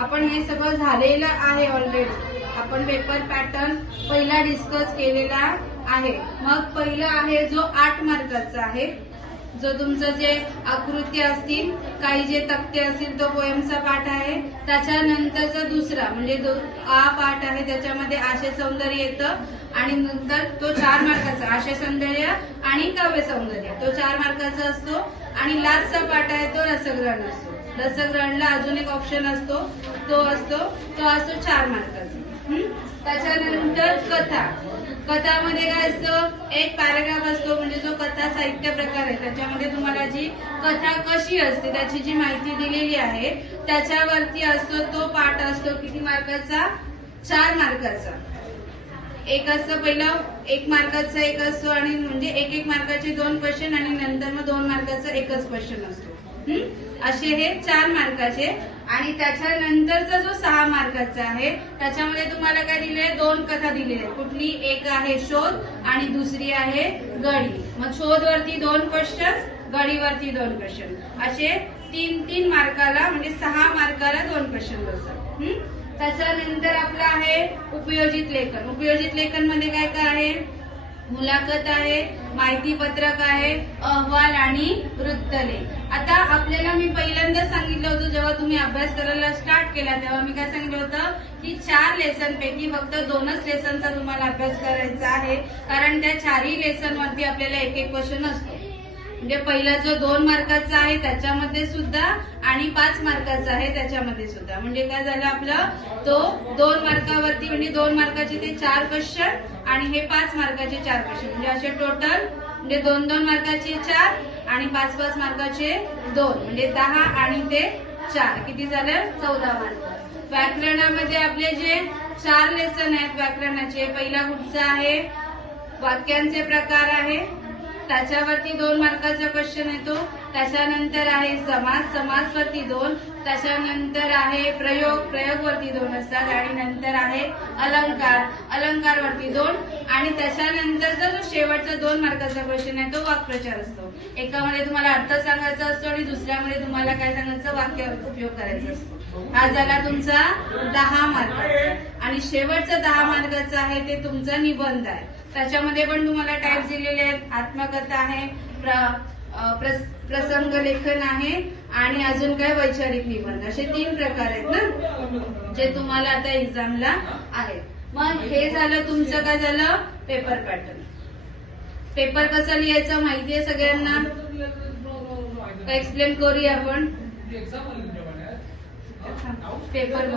आपण हे सगळं झालेलं आहे ऑलरेडी. आपण पेपर पॅटर्न पहिला डिस्कस केलेला आहे. मग पहिलं आहे जो 8 मार्काचा आहे, जो तुमचं जे आकृती असतील, काही जे तक्ते असतील, तो पोएमचा पाठ आहे. त्याच्यानंतरचा दुसरा म्हणजे जो आ पाठ आहे, त्याच्यामध्ये आशय सौंदर्य येतं आणि नंतर तो 4 मार्काचा आशय सौंदर्य आणि काव्य सौंदर्य तो 4 मार्काचा असतो. आणि लास्टचा पाठ आहे तो रसग्रहण असतो. रसग्रहणला अजून एक ऑप्शन असतो, तो असतो 4 मार्काचा. त्याच्यानंतर कथा. कथामध्ये काय असतं, एक पॅराग्राफ असतो, म्हणजे जो कथा साहित्य प्रकार आहे त्याच्यामध्ये तुम्हाला जी कथा कशी असते त्याची जी माहिती दिलेली आहे त्याच्यावरती असतो तो पाठ असतो. किती मार्काचा? 4 मार्काचा. एक असतं पहिलं 1 मार्काचा एक असतो आणि म्हणजे 1 मार्काचे 2 क्वेश्चन आणि नंतर मग 2 मार्काचा एकच क्वेश्चन असतो. असे हे 4 मार्काचे. आणि त्याच्यानंतरचा जो 6 मार्काचा आहे त्याच्यामध्ये तुम्हाला काय दिले, 2 कथा दिलेल्या आहेत. कुठली? एक आहे शोध आणि दुसरी आहे गडी. मग शोध वरती 2 क्वेश्चन, गडीवरती 2 क्वेश्चन, असे 3 मार्काला म्हणजे 6 मार्काला 2 क्वेश्चन असतात. त्याच्यानंतर आपलं आहे उपयोजित लेखन. उपयोजित लेखन मध्ये काय काय आहे? मुलाखत आहे, माहिती पत्रक आहे, अहवाल आणि वृत्तलेख. आता आपल्याला मी पहिल्यांदा सांगितलं होतं, जेव्हा तुम्ही अभ्यास करायला स्टार्ट केला तेव्हा मी काय सांगितलं होतं की 4 लेसन पैकी फक्त 2च लेसनचा तुम्हाला अभ्यास करायचा आहे, कारण त्या 4ही लेसन वरती आपल्याला एक क्वेश्चन असतो. म्हणजे पहिला जो 2 मार्काचा आहे त्याच्यामध्ये सुद्धा आणि 5 मार्काचा आहे त्याच्यामध्ये सुद्धा. म्हणजे काय झालं आपलं, तो 2 मार्कावरती म्हणजे 2 मार्काचे ते 4 क्वेश्चन आणि हे 5 मार्काचे 4 क्वेश्चन, म्हणजे असे टोटल म्हणजे 2-2 मार्काचे 4 आणि 5-5 मार्काचे 2 म्हणजे 10 आणि ते 4 किती झालं? 14 मार्क. व्याकरणामध्ये आपले जे 4 लेसन आहेत व्याकरणाचे, पहिला कुठचा आहे? वाक्यांचे प्रकार आहे, त्याच्यावरती 2 मार्काचा क्वेश्चन येतो. त्याच्यानंतर आहे समास, समासवरती 2. त्याच्यानंतर आहे प्रयोग, प्रयोगवरती 2 असतात. आणि नंतर आहे अलंकार, अलंकारवरती 2. आणि त्याच्यानंतरचा जो शेवटचा 2 मार्काचा क्वेश्चन आहे तो वाक्प्रचार असतो. एकामध्ये तुम्हाला अर्थ सांगायचा असतो आणि दुसऱ्यामध्ये तुम्हाला काय सांगायचं, वाक्य उपयोग करायचा असतो. हा झाला तुमचा 10 मार्काचा. आणि शेवटचा 10 मार्काचा आहे ते तुमचा निबंध आहे. त्याच्यामध्ये पण तुम्हाला टाईप दिलेले आहेत, आत्मकथा आहे, प्रसंग लेखन आहे आणि अजून काय वैचारिक निबंध, असे 3 प्रकार आहेत ना जे तुम्हाला आता एक्झामला आहेत. मग हे झालं तुमचं काय झालं, पेपर पॅटर्न. पेपर कसा लिहायचा माहिती आहे सगळ्यांना, एक्सप्लेन करूया आपण. पेपर